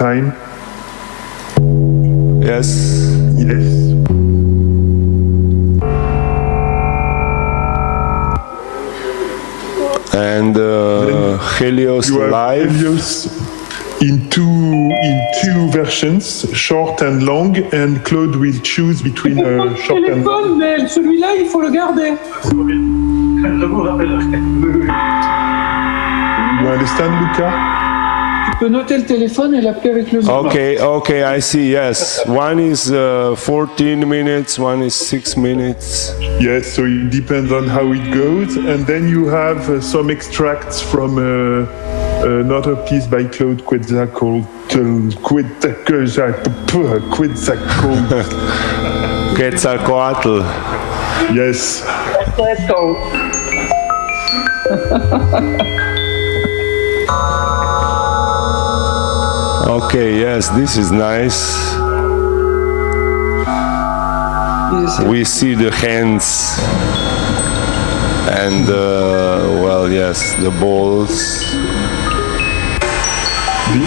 time. Yes. Yes. And Helios You have live. Helios in two versions, short and long, and Claude will choose between short and long. Mais celui-là, il faut le garder. You understand, Luca? Tu peux noter le téléphone et l'appeler avec le numéro. Okay, I see, yes. One is 14 minutes, one is 6 minutes. Yes, so it depends on how it goes. And then you have some extracts from another piece by Claude Quetzalcoatl. Quetzalcoatl. Yes. Okay, yes, this is nice. We see the hands and, well, yes, the balls.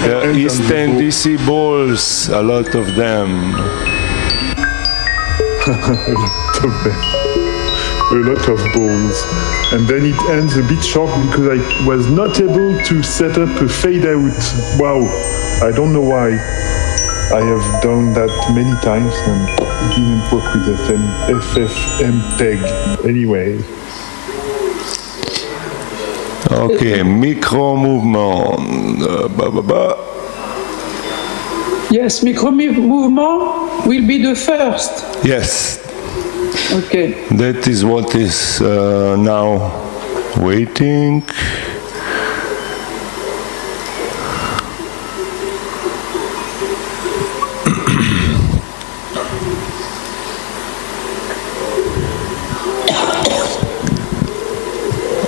The Eastern DC balls, a lot of them. A lot of balls. And then it ends a bit short because I was not able to set up a fade out. Wow, I don't know why. I have done that many times and didn't work with FFmpeg. Anyway. Okay, micro movement. Yes, micro movement will be the first. Yes. Okay. That is what is now waiting.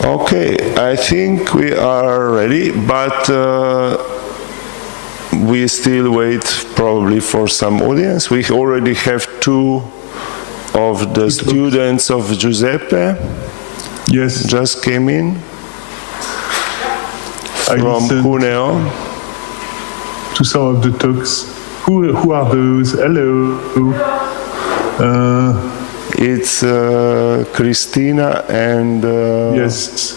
Okay, I think we are ready, but we still wait probably for some audience. We already have two of the students of Giuseppe. Yes. Just came in from Cuneo. To some of the talks. Who are those? Hello. It's Cristina and yes,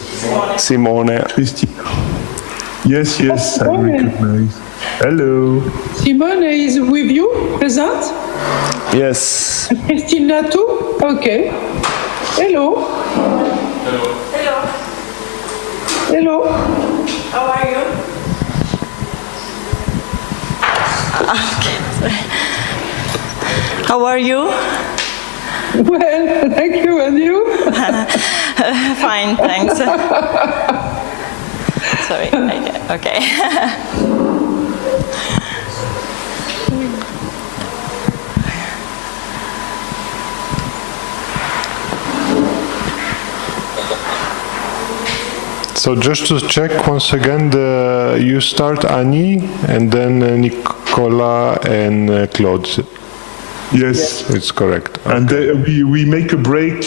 Simone. Cristina. Yes, I recognize. Hello. Simone is with you, present? Yes. Christina too? Okay. Hello. Hello. How are you? Okay, sorry. How are you? Well, thank you, and you? Fine, thanks. Sorry, okay. So just to check once again, you start Annie and then Nicola and Claude. Yes. It's correct. Okay. And we make a break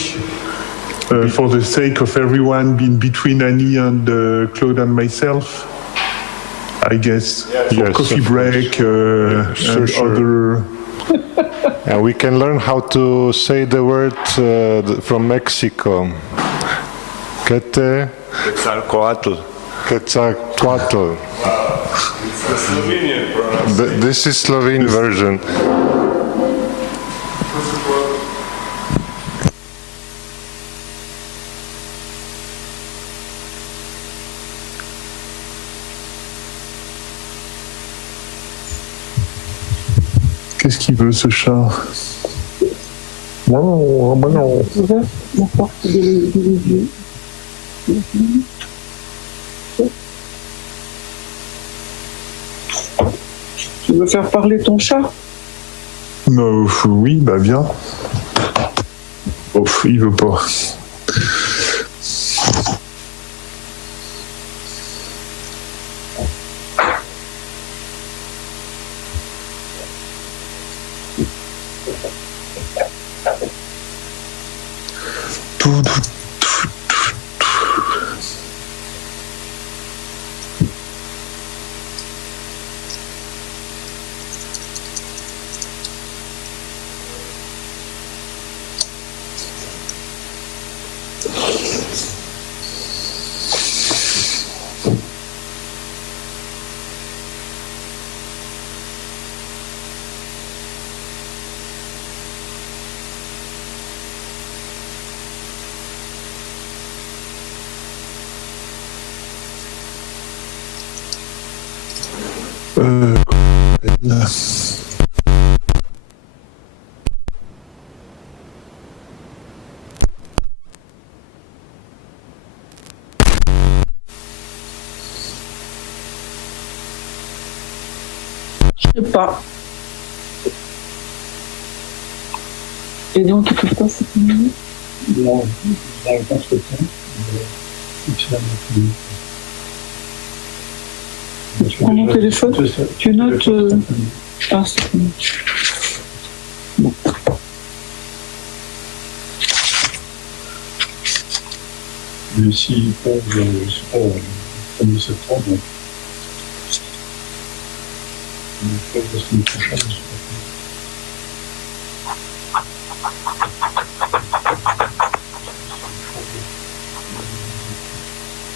for the sake of everyone being between Annie and Claude and myself, I guess. Yes, coffee break sure. Other... And we can learn how to say the word from Mexico. Quetzalcoatl. Quetzalcoatl. It's the Slovenian pronunciation. This is Slovene version. Qu'est-ce qu'il veut, ce chat? Tu veux faire parler ton chat? Oui, bah viens. Oh, il veut pas. Je sais pas. Et donc, il peut pas cette minute? Non, dans le contre-temps, Prends mon téléphone, tu notes... Ah, c'est bon. Bon. Mais s'ils peuvent, je sais pas, le 1er septembre, ils peuvent la semaine prochaine, je sais pas.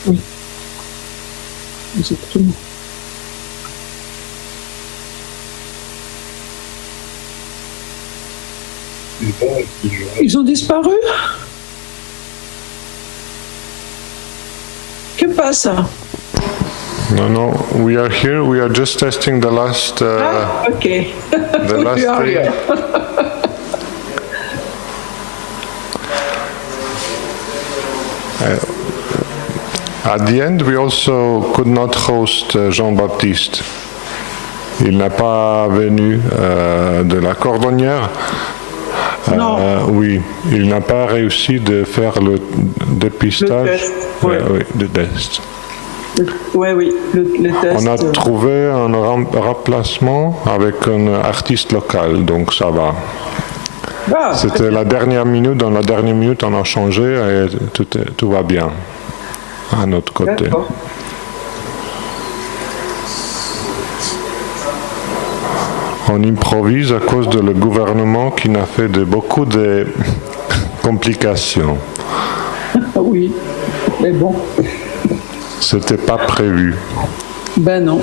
Oui. Exactement. Et pas, et puis je reste. Ils ont disparu? Que passe? No, no, we are here. We are just testing the last Ah, ok. the last You are thing. here. At the end, we also could not host Jean-Baptiste. Il n'a pas venu de la cordonnière. Non. Oui, il n'a pas réussi de faire le dépistage. Le test, ouais. Oui, le test. Oui, le test. On a trouvé un remplacement avec un artiste local, donc ça va. Ah, C'était la dernière minute, dans la dernière minute on a changé et tout va bien à notre côté. d'accord. On improvise à cause de le gouvernement qui n'a fait beaucoup de complications. Ah oui, mais bon, C'était pas prévu. ben non.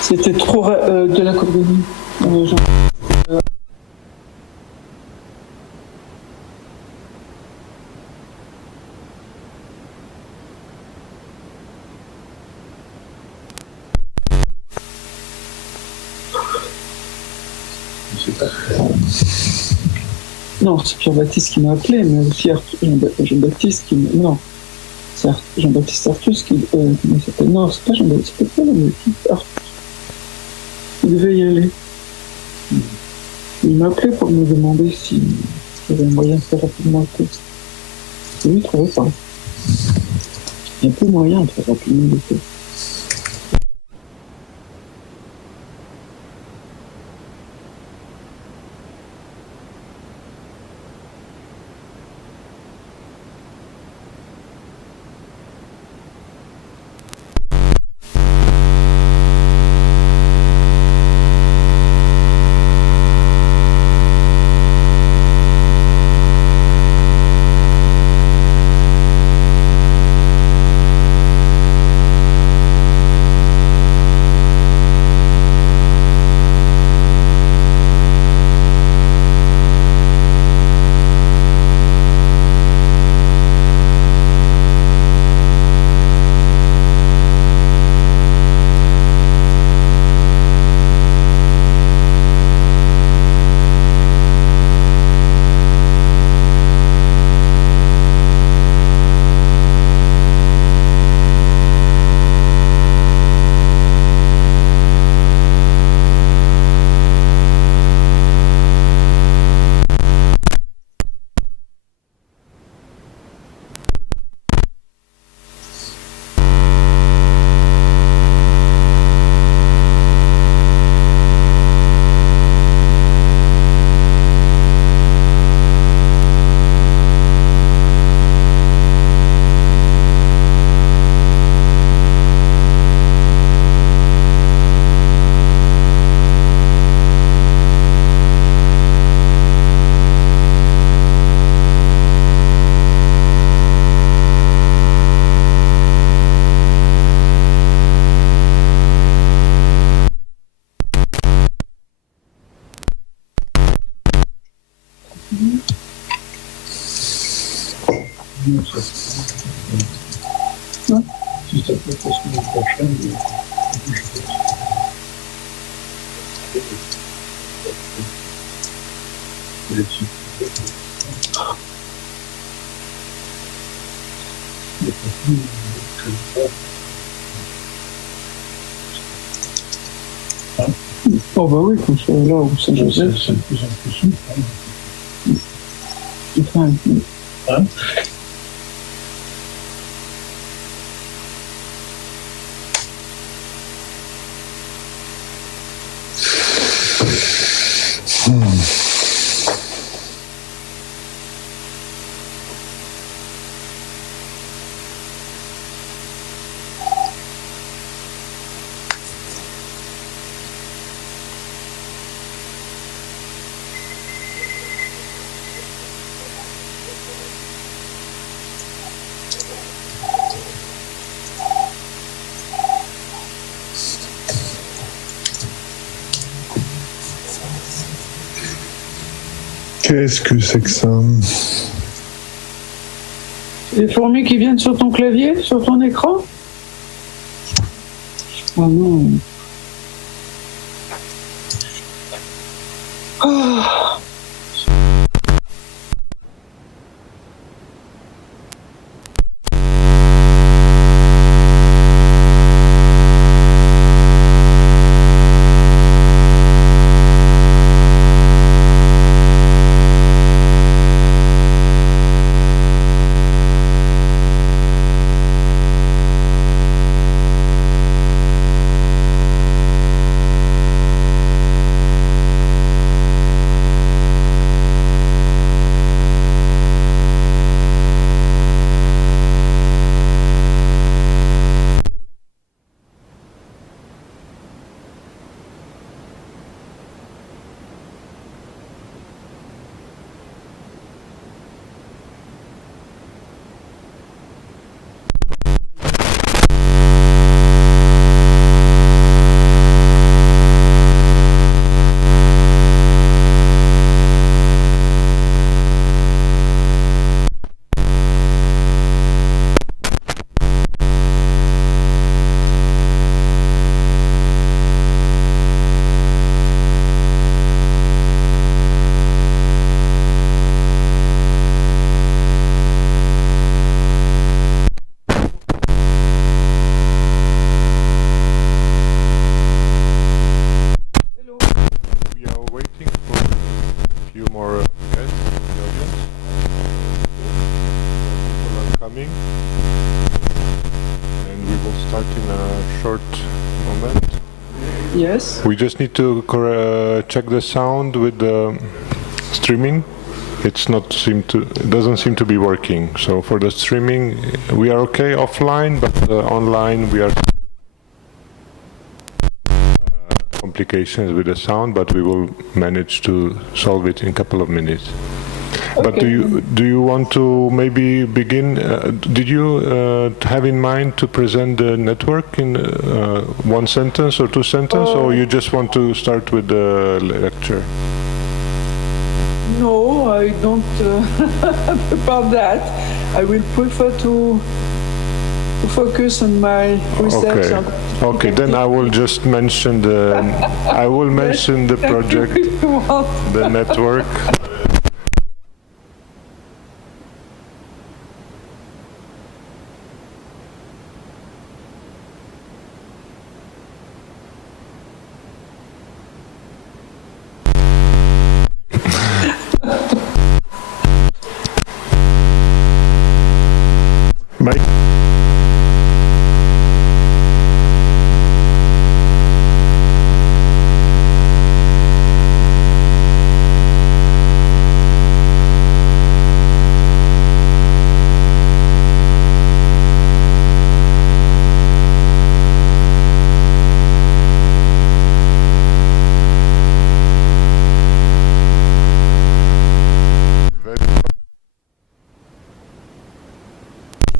C'était trop de la cordonnier. Je sais pas. Non, c'est Jean-Baptiste qui m'a appelé, mais aussi Jean-Baptiste qui... Non, c'est Jean-Baptiste Artus qui... comment il s'appelle? Non, c'est pas Jean-Baptiste, c'est pas Jean-Baptiste Artus. Il devait y aller. Il m'a appelé pour me demander s'il y avait un moyen de faire rapidement le test. Lui, il trouvait pas. Il n'y a plus moyen de faire rapidement le test. Si ça peut être la semaine prochaine, Oh bah oui, qu'on soit là où Saint-Joseph, C'est de plus en plus souple. enfin, Hein. Qu'est-ce que c'est que ça? les fourmis qui viennent sur ton clavier, sur ton écran? Ah non. Ah. We are waiting for a few more guests from the audience. People are coming, and we will start in a short moment. Yes. We just need to check the sound with the streaming. It doesn't seem to be working. So for the streaming, we are okay offline, but online we are complications with the sound, but we will manage to solve it in a couple of minutes. But do you want to maybe begin? Did you have in mind to present the network in one sentence or two sentences, or you just want to start with the lecture? No, I don't about that. I will prefer to focus on my research. Okay, then I will just mention the the project, the network. Mike?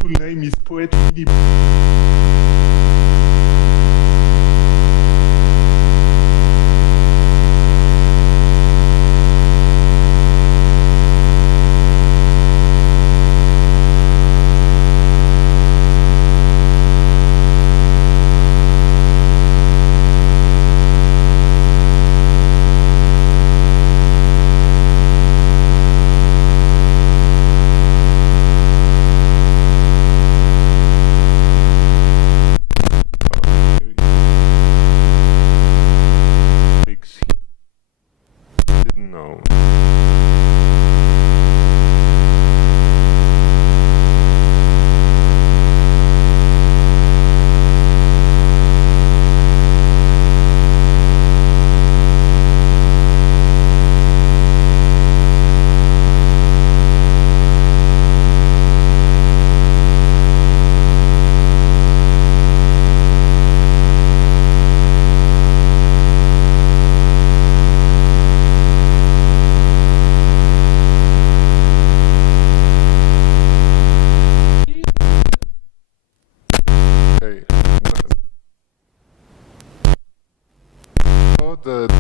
Full name is Poet Philippe. now the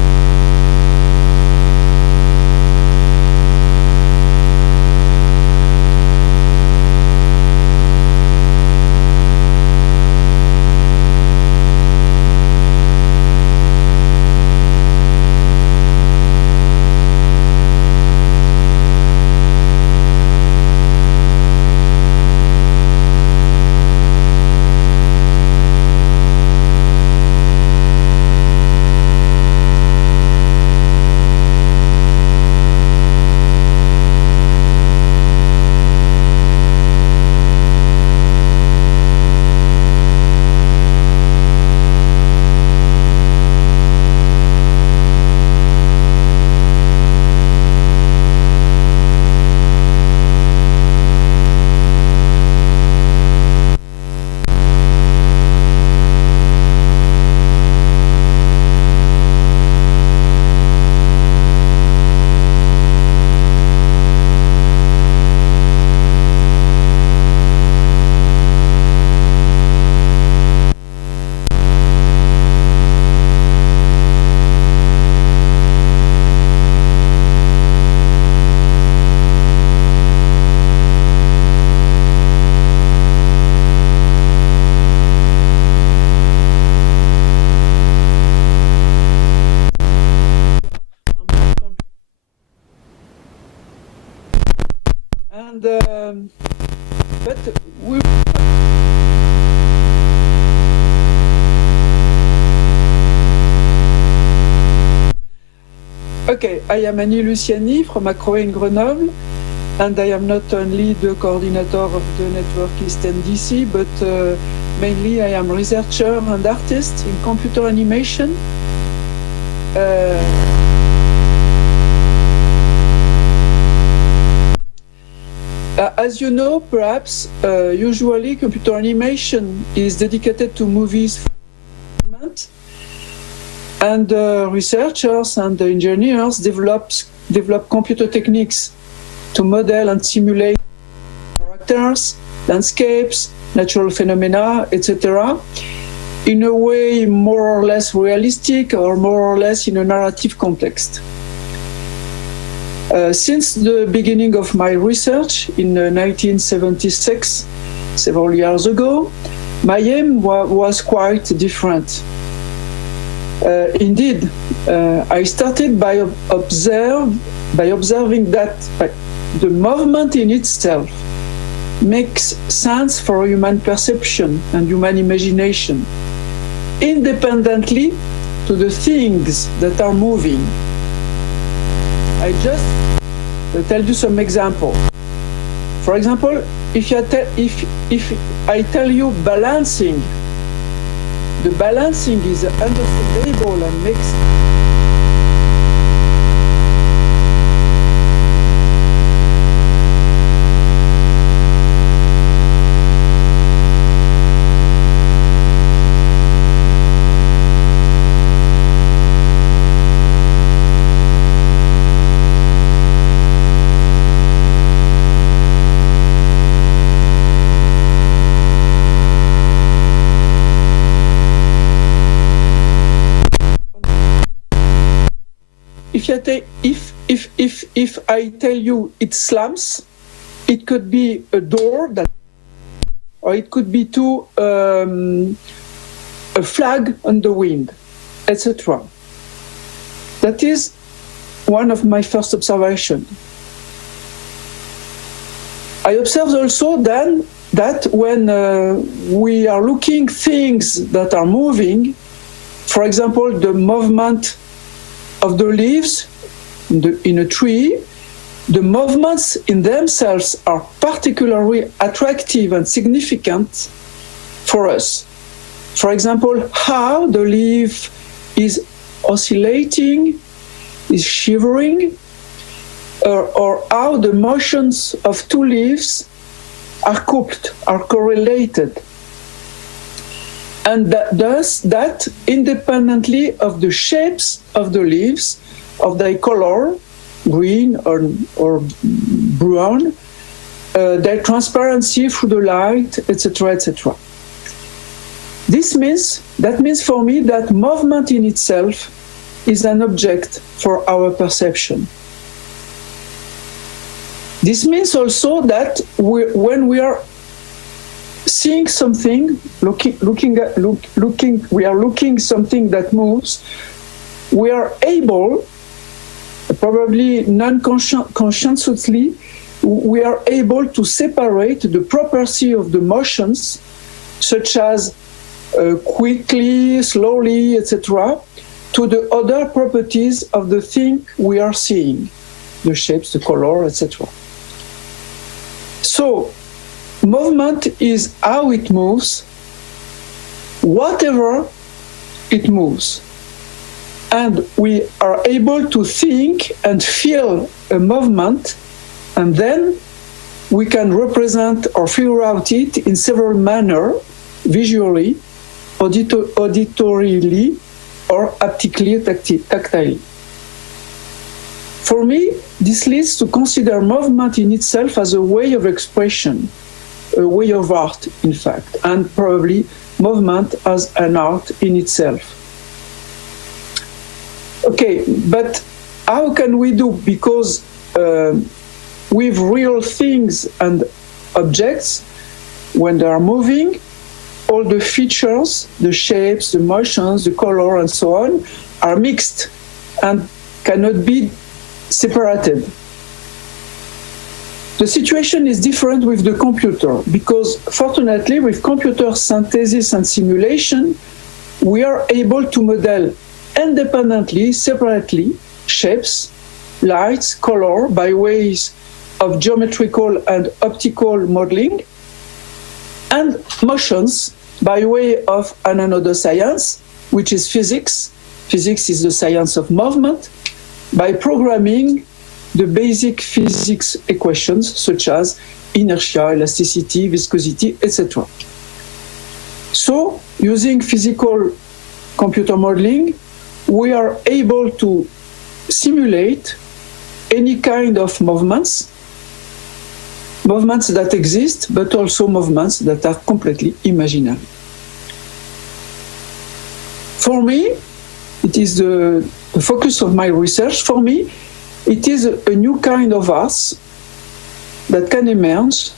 and but we. Okay, I am Annie Luciani from Acro in Grenoble, and I am not only the coordinator of the network East NDC, but mainly I am researcher and artist in computer animation. As you know, perhaps, usually computer animation is dedicated to movies, and researchers and engineers develop computer techniques to model and simulate characters, landscapes, natural phenomena, etc., in a way more or less realistic or more or less in a narrative context. Since the beginning of my research in 1976, several years ago, my aim was quite different. Indeed, I started by observing that the movement in itself makes sense for human perception and human imagination, independently to the things that are moving. I just tell you some example. For example, if I tell you balancing, the balancing is understandable and makes if I tell you it slams, it could be a door that, or it could be a flag on the wind, etc. That is one of my first observations. I observed also then that when we are looking things that are moving, for example, the movement of the leaves in a tree, the movements in themselves are particularly attractive and significant for us. For example, how the leaf is oscillating, is shivering, or how the motions of two leaves are coupled, are correlated. And that independently of the shapes of the leaves, of their color, green or brown, their transparency through the light, etc., etc. That means for me that movement in itself is an object for our perception. This means also that when we are seeing something, we are looking something that moves, we are able, probably non-consciously, we are able to separate the property of the motions, such as quickly, slowly, etc., to the other properties of the thing we are seeing, the shapes, the color, etc. So, movement is how it moves, whatever it moves. And we are able to think and feel a movement, and then we can represent or figure out it in several manners, visually, auditorily, or haptically, tactilely. For me, this leads to consider movement in itself as a way of expression, a way of art, in fact, and probably movement as an art in itself. Okay, but how can we do? Because with real things and objects, when they are moving, all the features, the shapes, the motions, the color, and so on, are mixed and cannot be separated. The situation is different with the computer, because fortunately, with computer synthesis and simulation, we are able to model independently, separately, shapes, lights, color, by ways of geometrical and optical modeling, and motions by way of another science, which is physics. Physics is the science of movement, by programming the basic physics equations such as inertia, elasticity, viscosity, etc. So, using physical computer modeling, we are able to simulate any kind of movements that exist, but also movements that are completely imaginary. For me, it is the focus of my research. For me, it is a new kind of art that can emerge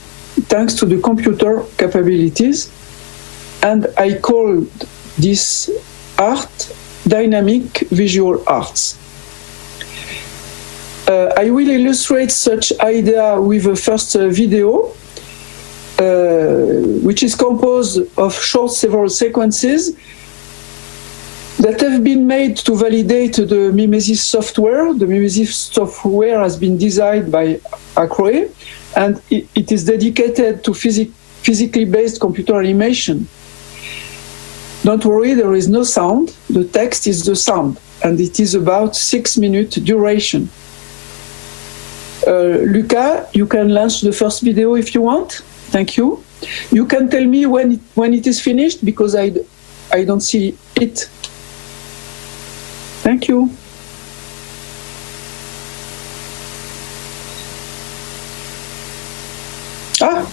thanks to the computer capabilities, and I call this art dynamic visual arts. I will illustrate such idea with a first video, which is composed of short several sequences that have been made to validate the Mimesis software. The Mimesis software has been designed by Acroe, and it is dedicated to physically based computer animation. Don't worry, there is no sound. The text is the sound, and it is about 6 minutes duration. Luca, you can launch the first video if you want. Thank you. You can tell me when it is finished, because I don't see it. Thank you. Ah.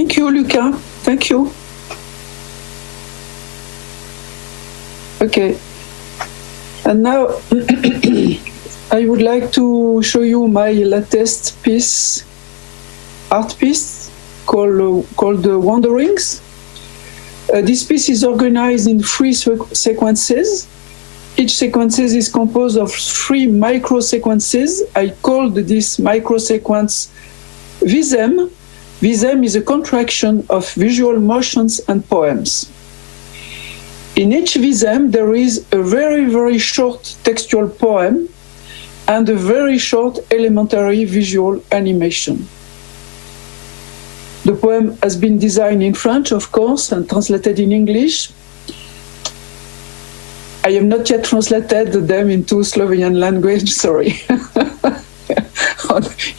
Thank you, Luca. Thank you. Okay. And now I would like to show you my latest piece, art piece called Wanderings. This piece is organized in 3 sequences. Each sequence is composed of 3 microsequences. I called this microsequence Visem. Visem is a contraction of visual motions and poems. In each Visem, there is a very, very short textual poem and a very short elementary visual animation. The poem has been designed in French, of course, and translated in English. I have not yet translated them into Slovenian language, sorry.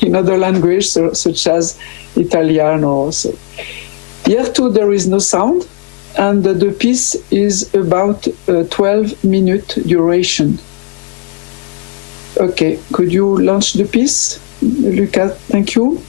In other languages, such as Italian or so. Here too, there is no sound, and the piece is about 12-minute duration. Okay, could you launch the piece, Luca? Thank you.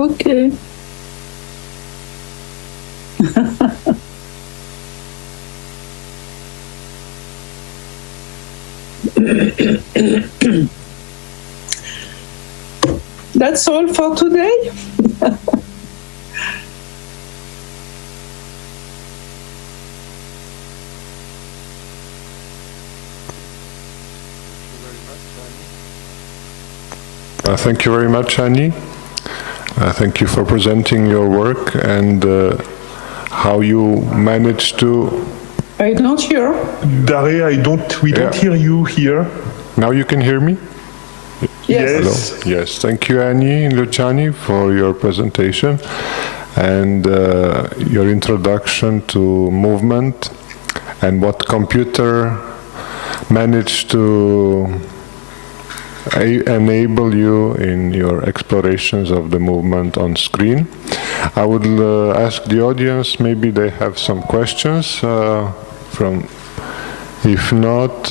Ok. That's all for today. Thank you very much, Annie. Thank you for presenting your work and how you managed to... I don't hear. Dare, we don't hear you here. Now you can hear me? Yes. Hello. Yes, thank you, Annie and Luciani, for your presentation and your introduction to movement and what computer managed to enable you in your explorations of the movement on screen. I would ask the audience, maybe they have some questions from. If not,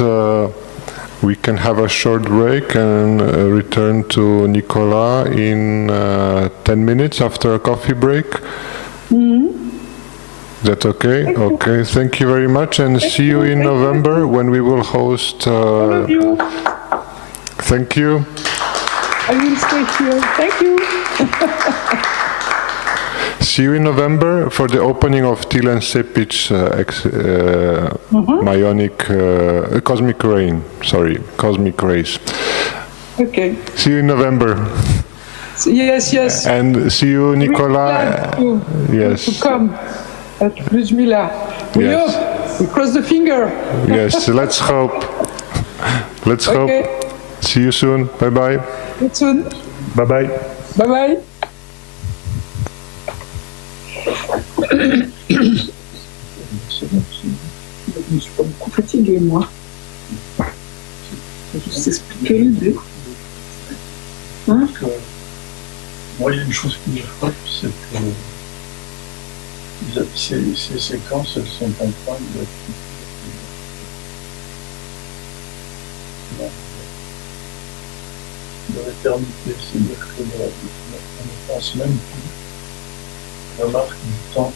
we can have a short break and return to Nicolas in 10 minutes after a coffee break. Mm-hmm. Is that okay? Okay, thank you very much, and see you in November when we will host... All of you. Thank you. I will stay here. Thank you. See you in November for the opening of Til and Sepich Myonic Cosmic Rain. Sorry, Cosmic Rays. Okay. See you in November. Yes, yes. And see you, Nicolas. Yes. To come at Ludmila. We Yes. hope. We cross the finger. Yes, let's hope. Let's hope. See you soon. Bye-bye. See you soon. Bye-bye. Bye-bye. Je ne suis pas beaucoup fatiguée, moi. Je vais juste expliquer l'idée. Hein? Moi, il y a une chose qui me frappe, c'est que ces séquences, elles sont en train de l'éternité, c'est-à-dire qu'on ne pense même plus la marque du temps.